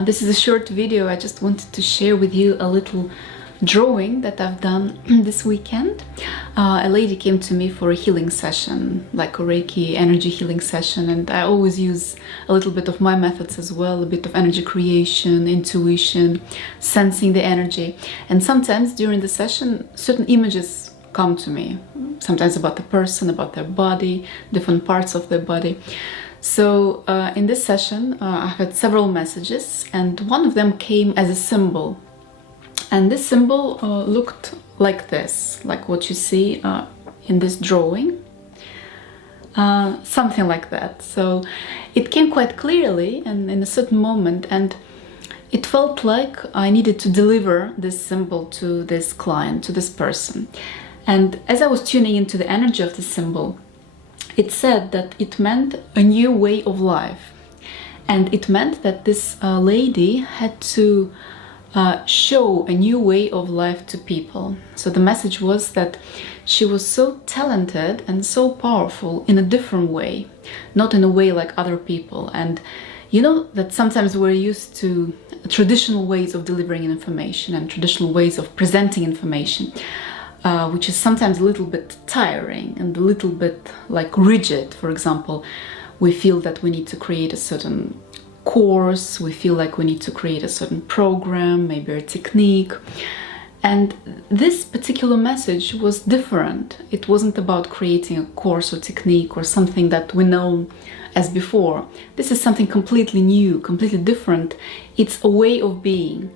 This is a short video. I just wanted to share with you a little drawing that I've done this weekend. A lady came to me for a healing session, like a Reiki energy healing session, and I always use a little bit of my methods as well, a bit of energy creation, intuition, sensing the energy. And sometimes during the session, certain images come to me, sometimes about the person, about their body, different parts of their body. So in this session, I've had several messages, and one of them came as a symbol. And this symbol looked like this, like what you see in this drawing, something like that. So it came quite clearly and in a certain moment, and it felt like I needed to deliver this symbol to this client, to this person. And as I was tuning into the energy of the symbol, it said that it meant a new way of life. And it meant that this lady had to show a new way of life to people. So the message was that she was so talented and so powerful in a different way, not in a way like other people. And you know that sometimes we're used to traditional ways of delivering information and traditional ways of presenting information, which is sometimes a little bit tiring and a little bit like rigid. For example, we feel that we need to create a certain course, we feel like we need to create a certain program, maybe a technique. And this particular message was different. It wasn't about creating a course or technique or something that we know as before. This is something completely new, completely different. It's a way of being.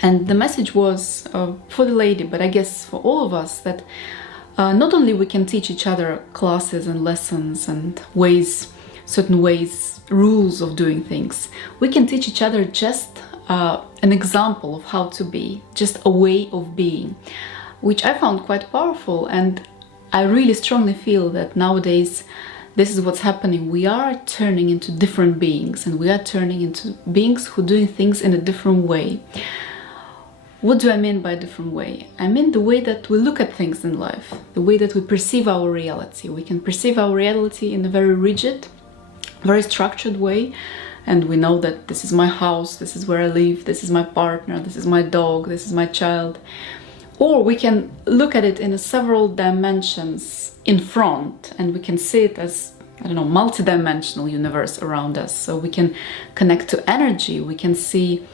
And the message was for the lady, but I guess for all of us, that not only we can teach each other classes and lessons and ways, certain ways, rules of doing things, we can teach each other just an example of how to be, just a way of being, which I found quite powerful. And I really strongly feel that nowadays this is what's happening. We are turning into different beings, and we are turning into beings who are doing things in a different way. What do I mean by a different way? I mean the way that we look at things in life, the way that we perceive our reality. We can perceive our reality in a very rigid, very structured way, and we know that this is my house, this is where I live, this is my partner, this is my dog, this is my child. Or we can look at it in several dimensions in front, and we can see it as, I don't know, multidimensional universe around us. So we can connect to energy, we can see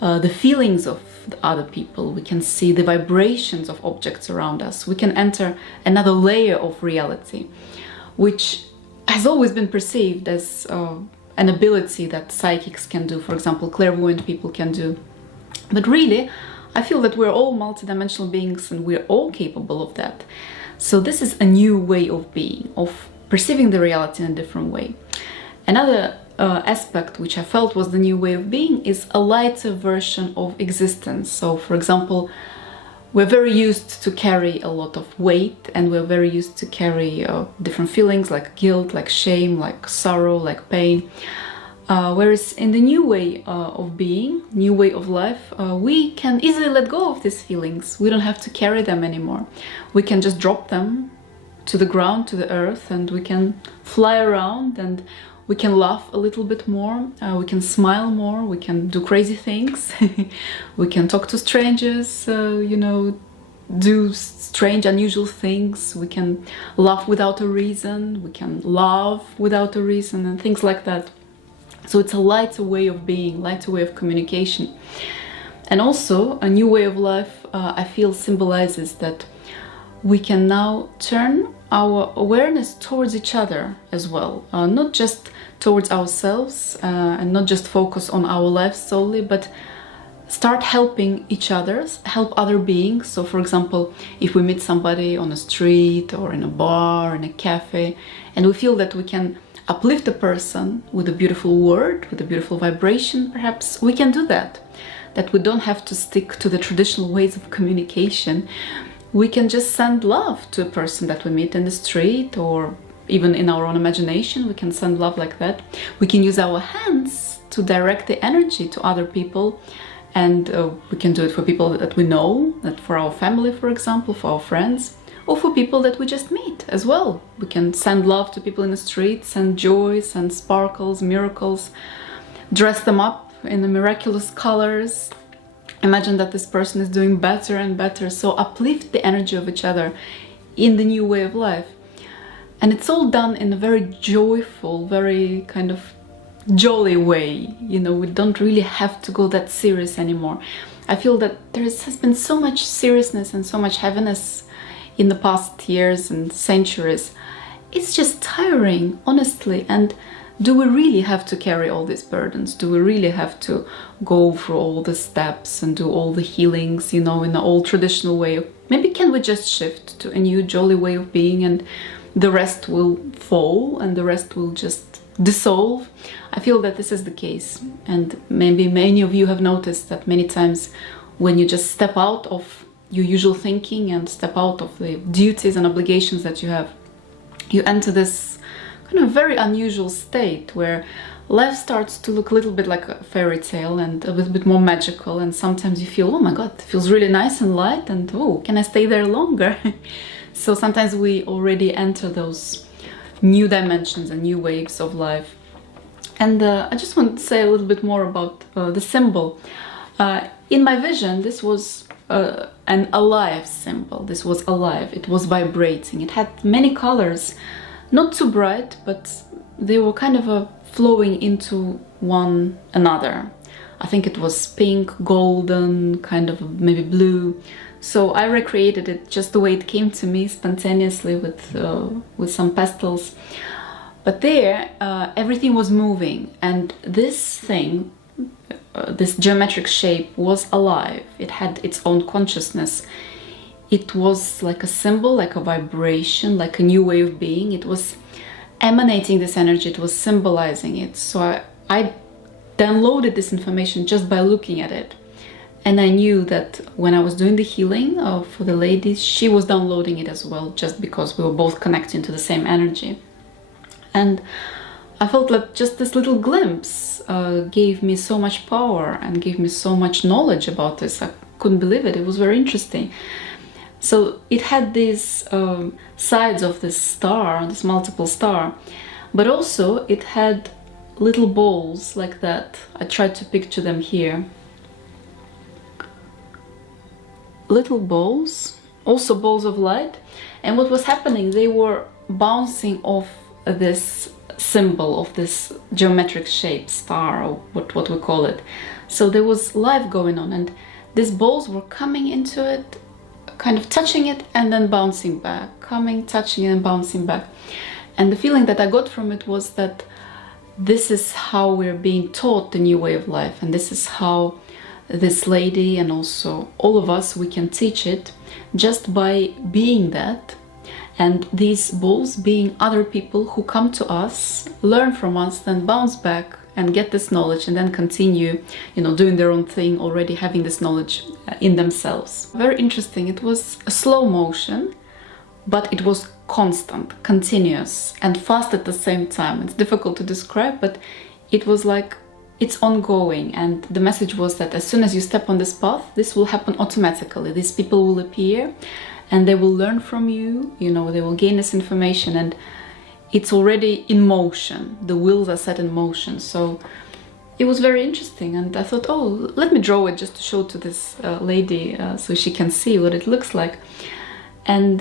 the feelings of the other people, we can see the vibrations of objects around us, we can enter another layer of reality, which has always been perceived as an ability that psychics can do, for example, clairvoyant people can do. But really, I feel that we're all multidimensional beings and we're all capable of that. So this is a new way of being, of perceiving the reality in a different way. Another aspect which I felt was the new way of being is a lighter version of existence. So, for example, we're very used to carry a lot of weight, and we're very used to carry different feelings like guilt, like shame, like sorrow, like pain. Whereas in the new way of being, new way of life, we can easily let go of these feelings. We don't have to carry them anymore. We can just drop them to the ground, to the earth, and we can fly around, and we can laugh a little bit more, we can smile more, we can do crazy things, we can talk to strangers, you know, do strange, unusual things, we can laugh without a reason, we can laugh without a reason, and things like that. So it's a lighter way of being, lighter way of communication. And also, a new way of life, I feel, symbolizes that we can now turn our awareness towards each other as well, not just towards ourselves and not just focus on our lives solely, but start helping each other, help other beings. So for example, if we meet somebody on a street or in a bar, in a cafe, and we feel that we can uplift a person with a beautiful word, with a beautiful vibration, perhaps we can do that. That we don't have to stick to the traditional ways of communication. We can just send love to a person that we meet in the street, or even in our own imagination, we can send love like that. We can use our hands to direct the energy to other people, and we can do it for people that we know, that for our family, for example, for our friends, or for people that we just meet as well. We can send love to people in the street, send joy, send sparkles, miracles, dress them up in the miraculous colors. Imagine that this person is doing better and better. So uplift the energy of each other in the new way of life. And it's all done in a very joyful, very kind of jolly way. You know, we don't really have to go that serious anymore. I feel that has been so much seriousness and so much heaviness in the past years and centuries. It's just tiring, honestly. And do we really have to carry all these burdens? Do we really have to go through all the steps and do all the healings, you know, in the old traditional way? Maybe can we just shift to a new jolly way of being, and the rest will fall and the rest will just dissolve? I feel that this is the case. And maybe many of you have noticed that many times when you just step out of your usual thinking and step out of the duties and obligations that you have, you enter this kind of very unusual state where life starts to look a little bit like a fairy tale and a little bit more magical. And sometimes you feel, oh my God, it feels really nice and light, and oh, can I stay there longer? So sometimes we already enter those new dimensions and new waves of life. And I just want to say a little bit more about the symbol. In my vision, this was an alive symbol. This was alive. It was vibrating. It had many colors, not too bright, but they were kind of flowing into one another. I think it was pink, golden, kind of maybe blue. So I recreated it just the way it came to me, spontaneously, with some pastels. But there, everything was moving, and this thing, this geometric shape, was alive. It had its own consciousness. It was like a symbol, like a vibration, like a new way of being. It was emanating this energy, it was symbolizing it. So I downloaded this information just by looking at it. And I knew that when I was doing the healing for the ladies, she was downloading it as well, just because we were both connecting to the same energy. And I felt like just this little glimpse gave me so much power and gave me so much knowledge about this. I couldn't believe it. It was very interesting. So it had these sides of this star, this multiple star, but also it had little balls like that. I tried to picture them here. Little balls, also balls of light. And what was happening, they were bouncing off this symbol of this geometric shape, star, or what we call it. So there was life going on, and these balls were coming into it, kind of touching it and then bouncing back, coming, touching and bouncing back. And the feeling that I got from it was that this is how we're being taught the new way of life, and this is how this lady and also all of us, we can teach it just by being that. And these balls being other people who come to us, learn from us, then bounce back and get this knowledge, and then continue, you know, doing their own thing, already having this knowledge in themselves. Very interesting. It was a slow motion, but it was constant, continuous, and fast at the same time. It's difficult to describe, but it was like it's ongoing. And the message was that as soon as you step on this path, this will happen automatically. These people will appear and they will learn from you, you know, they will gain this information, and it's already in motion. The wheels are set in motion. So it was very interesting, and I thought, oh, let me draw it just to show to this lady so she can see what it looks like. And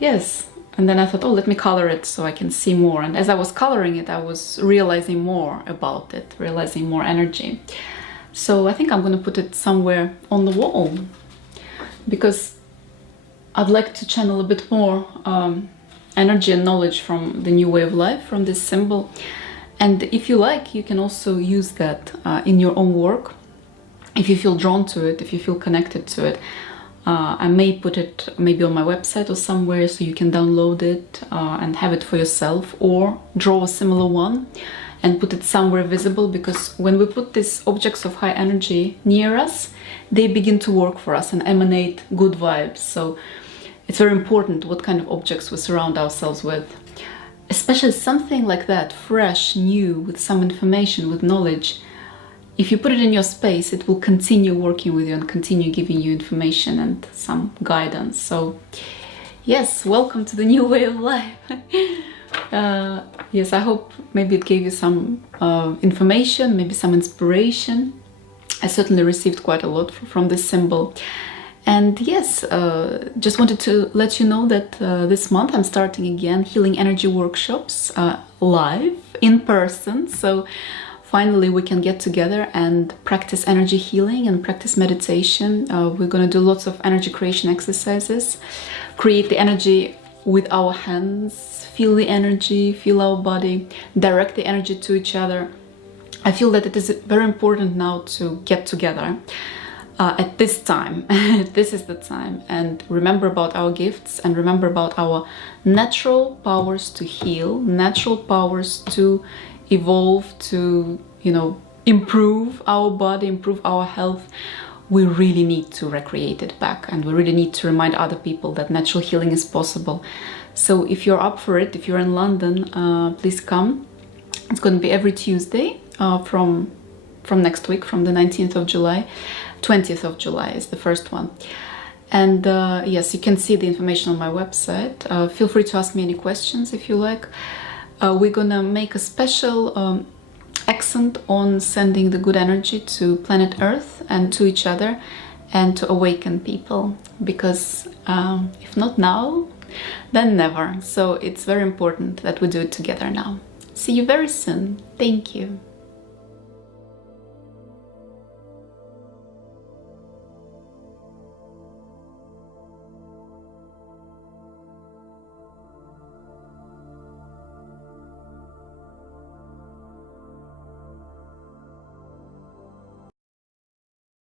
yes, and then I thought, oh, let me color it so I can see more. And as I was coloring it, I was realizing more about it, realizing more energy. So I think I'm going to put it somewhere on the wall, because I'd like to channel a bit more energy and knowledge from the new way of life, from this symbol. And if you like, you can also use that in your own work. If you feel drawn to it, if you feel connected to it, I may put it maybe on my website or somewhere so you can download it and have it for yourself, or draw a similar one and put it somewhere visible, because when we put these objects of high energy near us, they begin to work for us and emanate good vibes. So it's very important what kind of objects we surround ourselves with. Especially something like that, fresh, new, with some information, with knowledge. If you put it in your space, it will continue working with you and continue giving you information and some guidance. So yes, welcome to the new way of life. Yes, I hope maybe it gave you some information, maybe some inspiration. I certainly received quite a lot from this symbol. And yes, just wanted to let you know that this month I'm starting again healing energy workshops live in person. So finally we can get together and practice energy healing and practice meditation. We're going to do lots of energy creation exercises, create the energy with our hands, feel the energy, feel our body, direct the energy to each other. I feel that it is very important now to get together at this time. This is the time, and remember about our gifts and remember about our natural powers to heal, natural powers to evolve, to, you know, improve our body, improve our health. We really need to recreate it back, and we really need to remind other people that natural healing is possible. So if you're up for it, if you're in London, please come. It's going to be every Tuesday from next week, from the 19th of July. 20th of July is the first one. And yes, you can see the information on my website. Feel free to ask me any questions if you like. We're gonna make a special accent on sending the good energy to planet Earth and to each other, and to awaken people, because if not now, then never. So it's very important that we do it together now. See you very soon. Thank you.